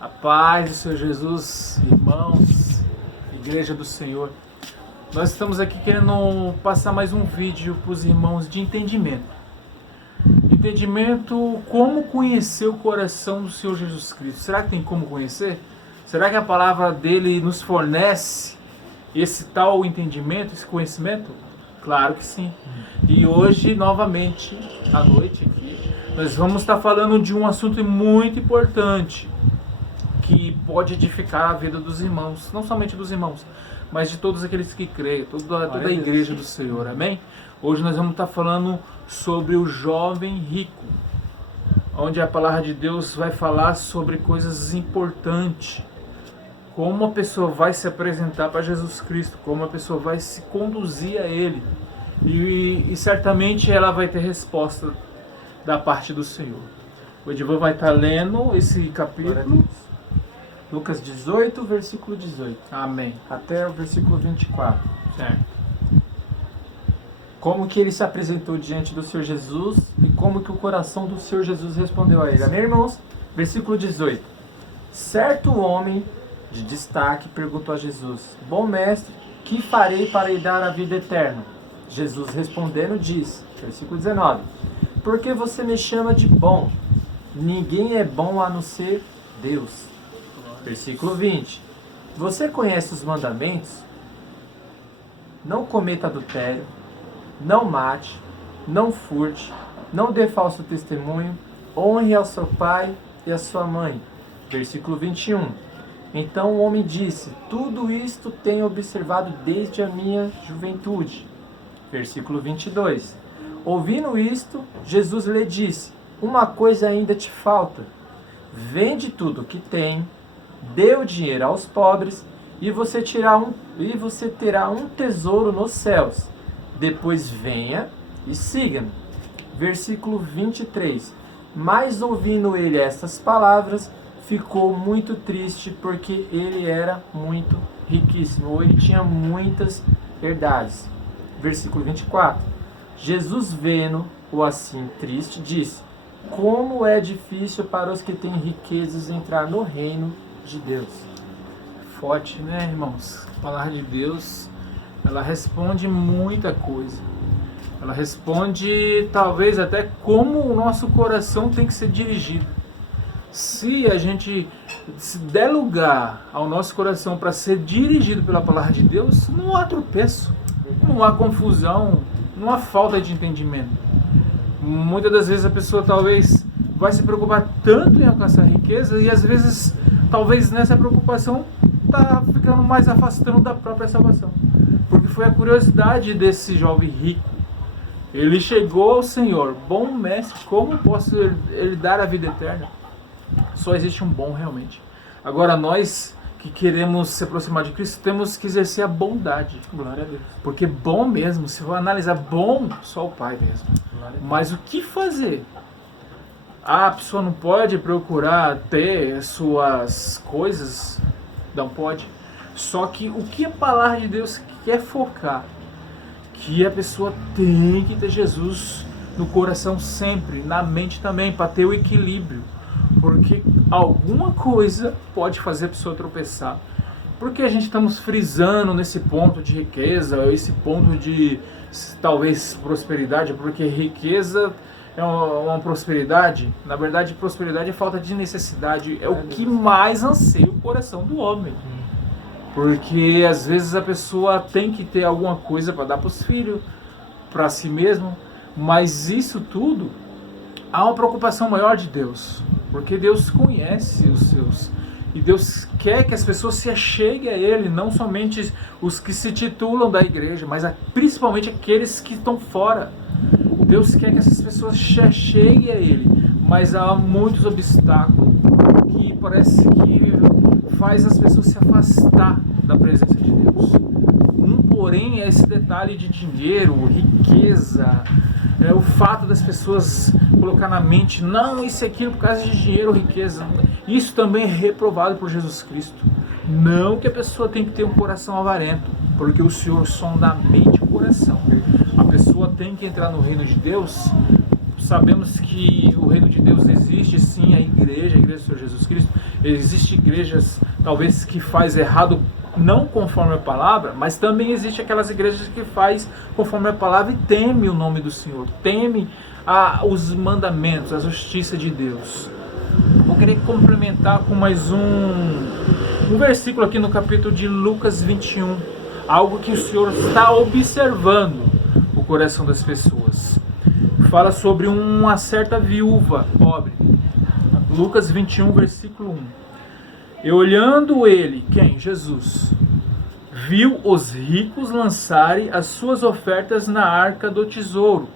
A paz do Senhor Jesus, irmãos, Igreja do Senhor. Nós estamos aqui querendo passar mais um vídeo para os irmãos de entendimento. Entendimento, como conhecer o coração do Senhor Jesus Cristo. Será que tem como conhecer? Será que a palavra dele nos fornece esse tal entendimento, esse conhecimento? Claro que sim. E hoje, novamente, à noite aqui, nós vamos estar falando de um assunto muito importante, que pode edificar a vida dos irmãos, não somente dos irmãos, mas de todos aqueles que creem, toda a igreja do Senhor, amém? Hoje nós vamos estar falando sobre o jovem rico, onde a palavra de Deus vai falar sobre coisas importantes, como a pessoa vai se apresentar para Jesus Cristo, como a pessoa vai se conduzir a Ele, e certamente ela vai ter resposta da parte do Senhor. O Edivan vai estar lendo esse capítulo, Lucas 18, versículo 18. amém, Até o versículo 24. certo? Como que ele se apresentou diante do Senhor Jesus e como que o coração do Senhor Jesus respondeu a ele. Amém, irmãos? Versículo 18. Certo homem de destaque perguntou a Jesus: Bom mestre, que farei para lhe dar a vida eterna? Jesus respondendo disse, versículo 19: Por que você me chama de bom? Ninguém é bom a não ser Deus. Versículo 20. Você conhece os mandamentos? Não cometa adultério, não mate, não furte, não dê falso testemunho, honre ao seu pai e à sua mãe. Versículo 21. Então o homem disse: Tudo isto tenho observado desde a minha juventude. Versículo 22. Ouvindo isto, Jesus lhe disse: Uma coisa ainda te falta. Vende tudo o que tem, dê o dinheiro aos pobres e você terá um tesouro nos céus. Depois venha e siga-me. Versículo 23. Mas ouvindo ele estas palavras, ficou muito triste porque ele era muito riquíssimo, ou ele tinha muitas herdades. Versículo 24. Jesus, vendo-o assim triste, disse: Como é difícil para os que têm riquezas entrar no reino de Deus. Forte, né, irmãos? A palavra de Deus, ela responde muita coisa. Ela responde, talvez, até como o nosso coração tem que ser dirigido. Se a gente der lugar ao nosso coração para ser dirigido pela palavra de Deus, não há tropeço, não há confusão, não há falta de entendimento. Muitas das vezes a pessoa talvez vai se preocupar tanto em alcançar riqueza e às vezes, talvez nessa preocupação, está ficando mais afastando da própria salvação. Porque foi a curiosidade desse jovem rico. Ele chegou ao Senhor: Bom mestre, como posso lhe dar a vida eterna? Só existe um bom realmente. Agora nós que queremos se aproximar de Cristo, temos que exercer a bondade. Glória a Deus. Porque bom mesmo, se for analisar, bom, só o Pai mesmo. Mas o que fazer? A pessoa não pode procurar ter suas coisas? Não pode. Só que o que a palavra de Deus quer focar? Que a pessoa tem que ter Jesus no coração sempre, na mente também, para ter o equilíbrio. Porque alguma coisa pode fazer a pessoa tropeçar. Por que a gente estamos frisando nesse ponto de riqueza, esse ponto de talvez prosperidade? Porque riqueza é uma prosperidade. Na verdade, prosperidade é falta de necessidade. É o que mais anseia o coração do homem. Porque às vezes a pessoa tem que ter alguma coisa para dar para os filhos, para si mesmo. Mas isso tudo, há uma preocupação maior de Deus. Porque Deus conhece os seus. E Deus quer que as pessoas se acheguem a Ele, não somente os que se titulam da igreja, mas principalmente aqueles que estão fora. Deus quer que essas pessoas se acheguem a Ele, mas há muitos obstáculos que parece que faz as pessoas se afastar da presença de Deus. Porém, é esse detalhe de dinheiro, riqueza, o fato das pessoas colocar na mente, não, isso e aquilo por causa de dinheiro ou riqueza. Isso também é reprovado por Jesus Cristo. Não que a pessoa tem que ter um coração avarento, porque o Senhor sonda a mente e o coração. A pessoa tem que entrar no reino de Deus. Sabemos que o o reino de Deus existe sim a igreja do Senhor Jesus Cristo. Existem igrejas talvez que faz errado não conforme a palavra, mas também existe aquelas igrejas que faz conforme a palavra e teme o nome do Senhor, teme os mandamentos, a justiça de Deus. Vou querer complementar com mais um versículo aqui no capítulo de Lucas 21, algo que o Senhor está observando o coração das pessoas. Fala sobre uma certa viúva pobre. Lucas 21, versículo 1. E olhando ele, quem? Jesus, viu os ricos lançarem as suas ofertas na arca do tesouro.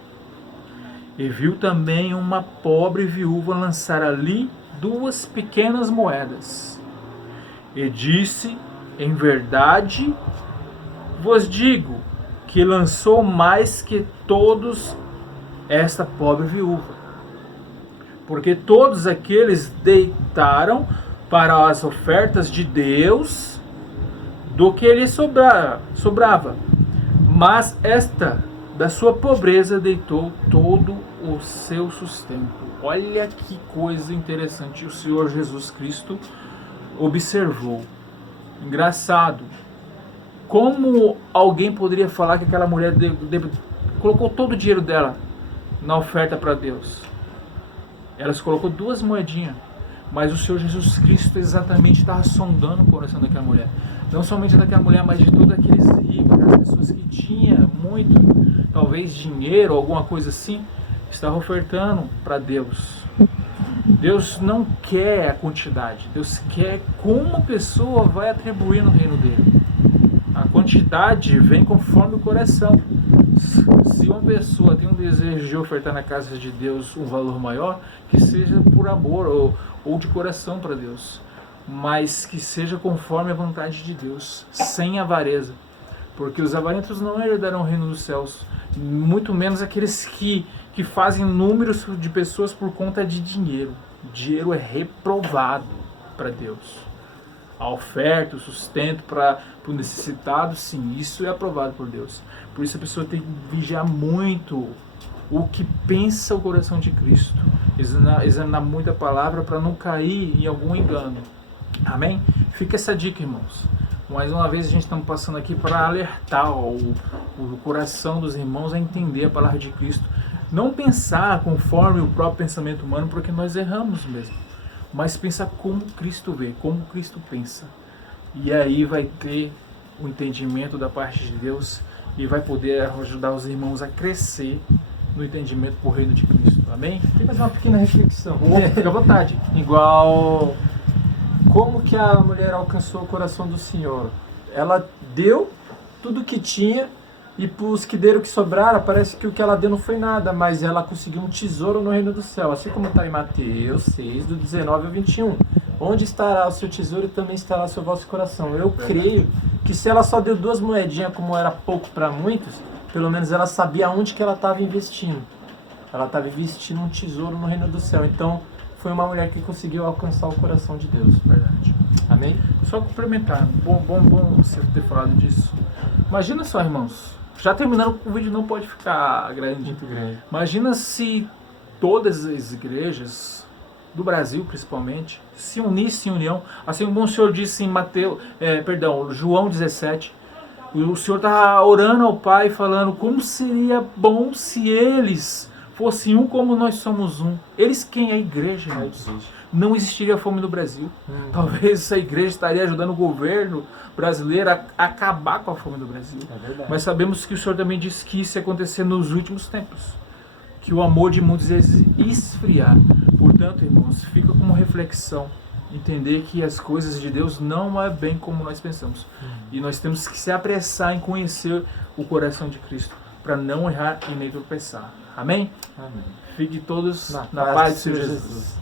E viu também uma pobre viúva lançar ali 2 pequenas moedas. E disse, em verdade vos digo, que lançou mais que todos esta pobre viúva. Porque todos aqueles deitaram para as ofertas de Deus do que lhe sobrava. Mas esta, da sua pobreza, deitou todo o seu sustento. Olha que coisa interessante o Senhor Jesus Cristo observou. Engraçado. Como alguém poderia falar que aquela mulher colocou todo o dinheiro dela na oferta para Deus? Ela se colocou 2 moedinhas. Mas o Senhor Jesus Cristo exatamente estava sondando o coração daquela mulher. Não somente daquela mulher, mas de todos aqueles ricos, aquelas pessoas que tinham muito, talvez dinheiro, alguma coisa assim, estavam ofertando para Deus. Deus não quer a quantidade. Deus quer como a pessoa vai atribuir no reino dele. A quantidade vem conforme o coração. Se uma pessoa tem um desejo de ofertar na casa de Deus um valor maior, que seja por amor ou de coração para Deus, mas que seja conforme a vontade de Deus, sem avareza, porque os avarentos não herdarão o reino dos céus, muito menos aqueles que fazem números de pessoas por conta de dinheiro. Dinheiro é reprovado para Deus. A oferta, o sustento para o necessitado, sim, isso é aprovado por Deus. Por isso a pessoa tem que vigiar muito o que pensa o coração de Cristo, examinar muito a palavra para não cair em algum engano. Amém? Fica essa dica, irmãos. Mais uma vez a gente está passando aqui para alertar o coração dos irmãos a entender a palavra de Cristo. Não pensar conforme o próprio pensamento humano, porque nós erramos mesmo. Mas pensar como Cristo vê, como Cristo pensa. E aí vai ter o entendimento da parte de Deus e vai poder ajudar os irmãos a crescer no entendimento por reino de Cristo. Amém? Tem mais uma pequena reflexão. Fica à vontade. Igual, como que a mulher alcançou o coração do Senhor? Ela deu tudo o que tinha, e para os que deram o que sobraram, parece que o que ela deu não foi nada, mas ela conseguiu um tesouro no reino do céu, assim como está em Mateus 6, do 19 ao 21. Onde estará o seu tesouro, também estará o seu vosso coração. Eu creio que se ela só deu 2 moedinhas, como era pouco para muitos, pelo menos ela sabia onde que ela estava investindo. Ela estava investindo um tesouro no reino do céu. Então, foi uma mulher que conseguiu alcançar o coração de Deus. Verdade. Amém? Só complementar. Bom você ter falado disso. Imagina só, irmãos. Já terminando, o vídeo não pode ficar grande. Muito grande. Imagina se todas as igrejas do Brasil, principalmente, se unissem em união. Assim como o Senhor disse em João 17. O Senhor está orando ao Pai, falando como seria bom se eles fossem um como nós somos um. Eles quem? A igreja, irmãos. Não existiria fome no Brasil. Talvez essa igreja estaria ajudando o governo brasileiro a acabar com a fome do Brasil. É verdade. Mas sabemos que o Senhor também disse que isso ia acontecer nos últimos tempos. Que o amor de muitos ia esfriar. Portanto, irmãos, fica como reflexão. Entender que as coisas de Deus não é bem como nós pensamos. E nós temos que se apressar em conhecer o coração de Cristo. Para não errar e nem tropeçar. Amém? Amém. Fiquem todos na paz do Senhor Jesus.